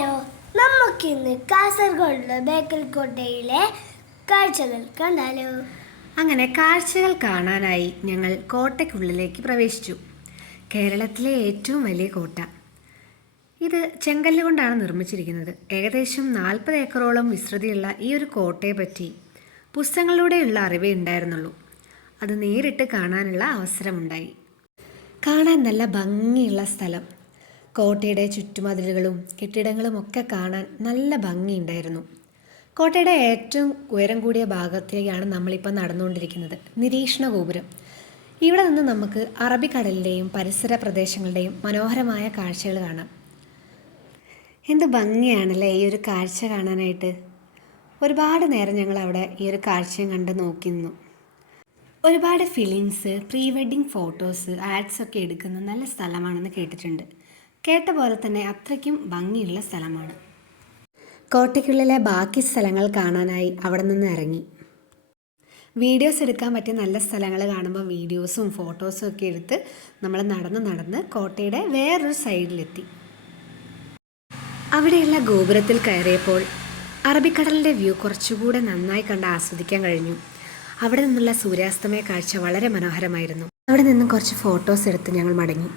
Hello, നമുക്കിന്ന് കാസർഗോഡിലെ ബേക്കൽ കോട്ടയിലെ കാഴ്ചകൾ കണ്ടാലോ? അങ്ങനെ കാഴ്ചകൾ കാണാനായി ഞങ്ങൾ കോട്ടയ്ക്കുള്ളിലേക്ക് പ്രവേശിച്ചു. കേരളത്തിലെ ഏറ്റവും വലിയ കോട്ട. ഇത് ചെങ്കല്ല് കൊണ്ടാണ് നിർമ്മിച്ചിരിക്കുന്നത്. ഏകദേശം 40 ഏക്കറോളം വിസ്തൃതിയുള്ള ഈ ഒരു കോട്ടയെപ്പറ്റി പുസ്തകങ്ങളിലൂടെയുള്ള അറിവേ ഉണ്ടായിരുന്നുള്ളൂ. അത് നേരിട്ട് കാണാനുള്ള അവസരമുണ്ടായി. കാണാൻ നല്ല ഭംഗിയുള്ള സ്ഥലം. കോട്ടയുടെ ചുറ്റുമതിലുകളും കെട്ടിടങ്ങളും ഒക്കെ കാണാൻ നല്ല ഭംഗിയുണ്ടായിരുന്നു. കോട്ടയുടെ ഏറ്റവും ഉയരം കൂടിയ ഭാഗത്തേക്കാണ് നമ്മളിപ്പോൾ നടന്നുകൊണ്ടിരിക്കുന്നത്. നിരീക്ഷണ ഗോപുരം. ഇവിടെ നിന്ന് നമുക്ക് അറബിക്കടലിൻ്റെയും പരിസര പ്രദേശങ്ങളുടെയും മനോഹരമായ കാഴ്ചകൾ കാണാം. എന്ത് ഭംഗിയാണല്ലേ ഈ ഒരു കാഴ്ച കാണാനായിട്ട്. ഒരുപാട് നേരം ഞങ്ങൾ അവിടെ ഈ ഒരു കാഴ്ചയും കണ്ട് നോക്കി നിന്നു. ഒരുപാട് films, pre wedding photos, ads ഒക്കെ എടുക്കുന്ന നല്ല സ്ഥലമാണെന്ന് കേട്ടിട്ടുണ്ട്. കേട്ട പോലെ തന്നെ അത്രയ്ക്കും ഭംഗിയുള്ള സ്ഥലമാണ്. കോട്ടയ്ക്കുള്ളിലെ ബാക്കി സ്ഥലങ്ങൾ കാണാനായി അവിടെ നിന്ന് ഇറങ്ങി. വീഡിയോസ് എടുക്കാൻ പറ്റിയ നല്ല സ്ഥലങ്ങൾ കാണുമ്പോൾ വീഡിയോസും ഫോട്ടോസും ഒക്കെ എടുത്ത് നമ്മൾ നടന്ന് കോട്ടയുടെ വേറൊരു സൈഡിലെത്തി. അവിടെയുള്ള ഗോപുരത്തിൽ കയറിയപ്പോൾ അറബിക്കടലിൻ്റെ വ്യൂ കുറച്ചുകൂടെ നന്നായി കണ്ട് ആസ്വദിക്കാൻ കഴിഞ്ഞു. അവിടെ നിന്നുള്ള സൂര്യാസ്തമയ കാഴ്ച വളരെ മനോഹരമായിരുന്നു. അവിടെ നിന്നും കുറച്ച് ഫോട്ടോസ് എടുത്ത് ഞങ്ങൾ മടങ്ങി.